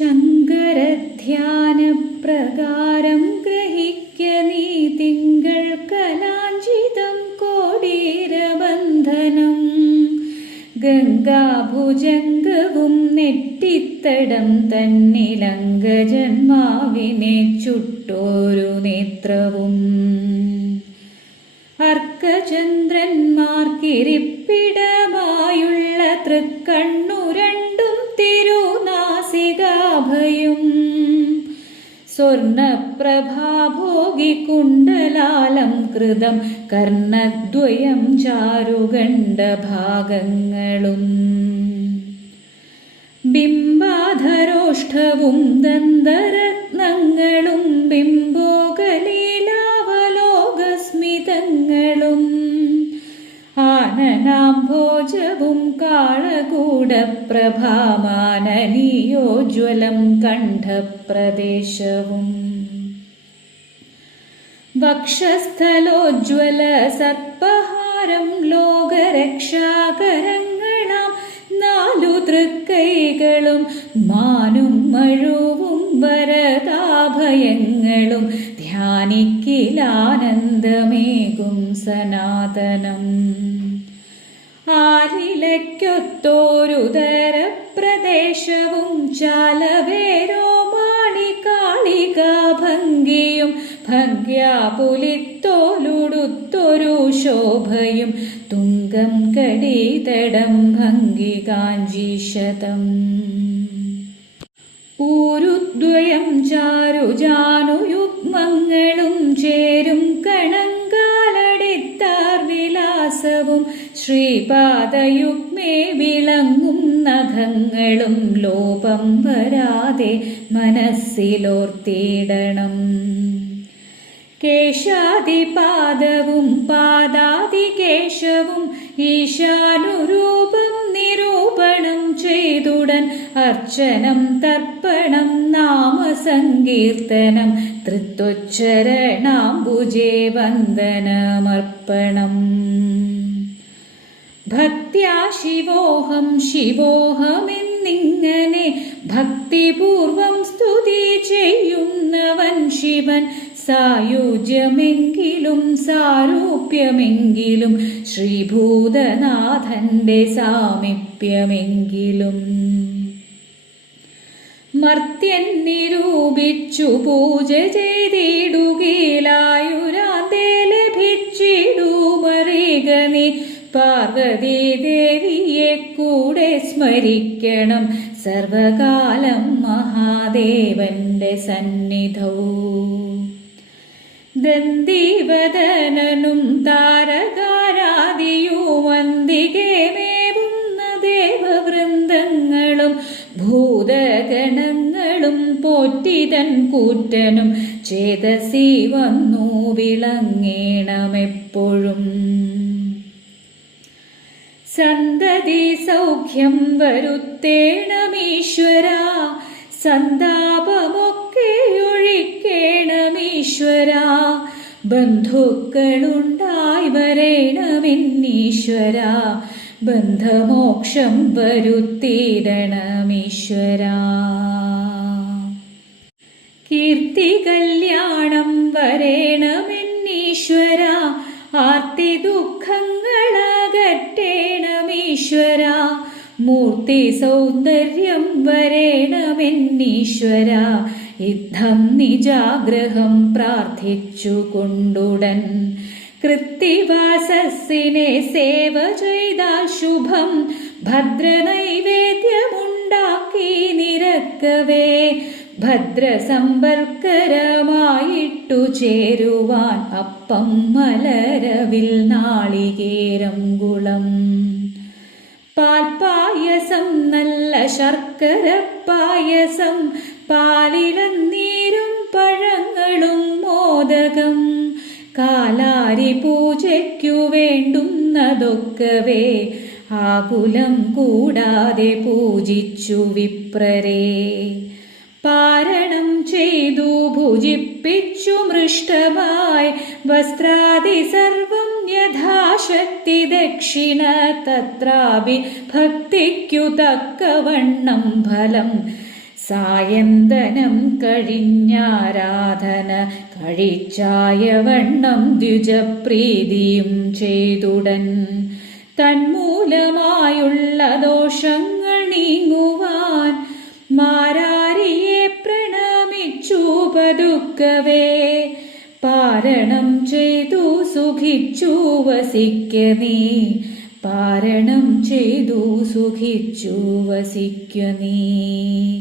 ശങ്കരധ്യാനപ്രകാരം ഗ്രഹിക്ക നീ തിങ്കൾ കലാഞ്ചിതം കോടീരബന്ധനം ഗംഗാഭുജംഗവും നെറ്റിത്തടം തന്നിലംഗജന്മാവിനെ ചുട്ടോരു നേത്രവും അർക്കചന്ദ്രന്മാർക്കിരിപ്പിടമായുള്ള തൃക്കണ്ണു രണ്ടും തിരുനാസികാഭയും സ്വർണപ്രഭാഭോഗികുണ്ടലാലംകൃതം കർണദ്വയം ചാരുഗണ്ഡഭാഗങ്ങളും ബിംബാധരോഷ്ഠവും ദന്തരത്നങ്ങളും ബിംബോകലീലാവലോകസ്മിതങ്ങളും ആനനാംഭോജവും കാളകൂടപ്രഭാമാനനീയോജ്വലം കണ്ഠപ്രദേശവും വക്ഷസ്ഥലോജ്വല സർപ്പഹാരം ലോകരക്ഷാകരങ്ങളാം നാലു തൃക്കൈകളും മാനും മഴുവും വരദാഭയങ്ങളും ധ്യാനിക്കിലാനന്ദമേകും സനാതനം ആലിലയ്ക്കൊത്തോരുദരപ്രദേശവും ചാലവേരോമാളികാളികാഭംഗിയും ഭംഗ്യാപുലിത്തോലുടുത്തൊരു ശോഭയും തുംഗം കടീതടം ഭംഗികാഞ്ചീശതം ഊരുദ്വയം ചാരുജാനുയുഗ്മങ്ങളും ചേരും കണങ്കാലടിത്താർ വിലാസവും ശ്രീപാദയുഗ്മേ വിളങ്ങും നഖങ്ങളും ലോപം വരാതെ മനസ്സിലോർത്തിടണം കേശാദിപാദവും പാദാദികേശവും ഈശാനുരൂപം നിരൂപണം ചെയ്തുടൻ അർച്ചനം തർപ്പണം നാമസങ്കീർത്തനം തൃത്വച്ചരണാംബുജേ വന്ദനമർപ്പണം ഭക്ത്യാ ശിവോഹം ശിവോഹമെന്നിങ്ങനെ ഭക്തിപൂർവം സ്തുതി ചെയ്യുന്നവൻ ശിവൻ സായുജ്യമെങ്കിലും സാരൂപ്യമെങ്കിലും ശ്രീഭൂതനാഥന്റെ സാമീപ്യമെങ്കിലും മർത്യൻ നിരൂപിച്ചു പൂജ ചെയ്തിടുകയിലായുരാന്തേ ലഭിച്ചിടുമറിക നീ പാർവതീദേവിയെ കൂടെ സ്മരിക്കണം സർവകാലം മഹാദേവന്റെ സന്നിധൗ ദന്തിവദനനും താരകാരാദിയും വന്ദികേ മേവുന്ന ദേവവൃന്ദങ്ങളും ഭൂതഗണങ്ങളും പോറ്റിതൻ കൂറ്റനും ചേതസി വന്നു വിളങ്ങേണമെപ്പോഴും സന്തതി സൗഖ്യം വരുത്തേണമീശ്വര സന്താപമൊക്കെ ഒഴിക്കേണമീശ്വര ബന്ധുക്കളുണ്ടായി വരേണമെന്നീശ്വര ബന്ധമോക്ഷം വരുത്തിയിടണമീശ്വര കീർത്തി കല്യാണം വരേണമെന്നീശ്വര ആർത്തി ദുഃഖങ്ങളകറ്റേണമീശ്വര മൂർത്തി സൗന്ദര്യം വരേണമെന്നീശ്വര യുദ്ധം നിജാഗ്രഹം പ്രാർത്ഥിച്ചു കൊണ്ടുടൻ കൃത്തിവാസസ്സിനെ സേവ ചെയ്താൽ ശുഭം ഭദ്രനൈവേദ്യമുണ്ടാക്കി നിരക്കവേ ഭദ്രസമ്പർക്കരമായിട്ടു ചേരുവാൻ അപ്പം മലരവിൽ നാളികേരം കുളം പാൽപ്പായസം നല്ല ശർക്കര പായസം പാലിലന്നീരും പഴങ്ങളും മോദകം കാലാരി പൂജയ്ക്കു വേണ്ടുന്നതൊക്കവേ ആകുലം കൂടാതെ പൂജിച്ചു വിപ്രരെ പാരണം ചെയ്തു ഭുജിപ്പിച്ചു മൃഷ്ടമായി വസ്ത്രാദി സർവം യഥാശക്തി ദക്ഷിണ തത്രാപി ഭക്തിക്കു തക്കവണ്ണം ഫലം സായന്തനം കഴിഞ്ഞാരാധന കഴിച്ചായ വണ്ണം ദ്വിജപ്രീതിയും ചെയ്തുടൻ തന്മൂലമായുള്ള ദോഷങ്ങൾ നീങ്ങുവാൻ മാരാരിയെ പ്രണമിച്ചു പതുക്കവേ പാരണം ചെയ്തു സുഖിച്ചു വസിക്ക നീ പാരണം ചെയ്തു സുഖിച്ചു വസിക്ക നീ.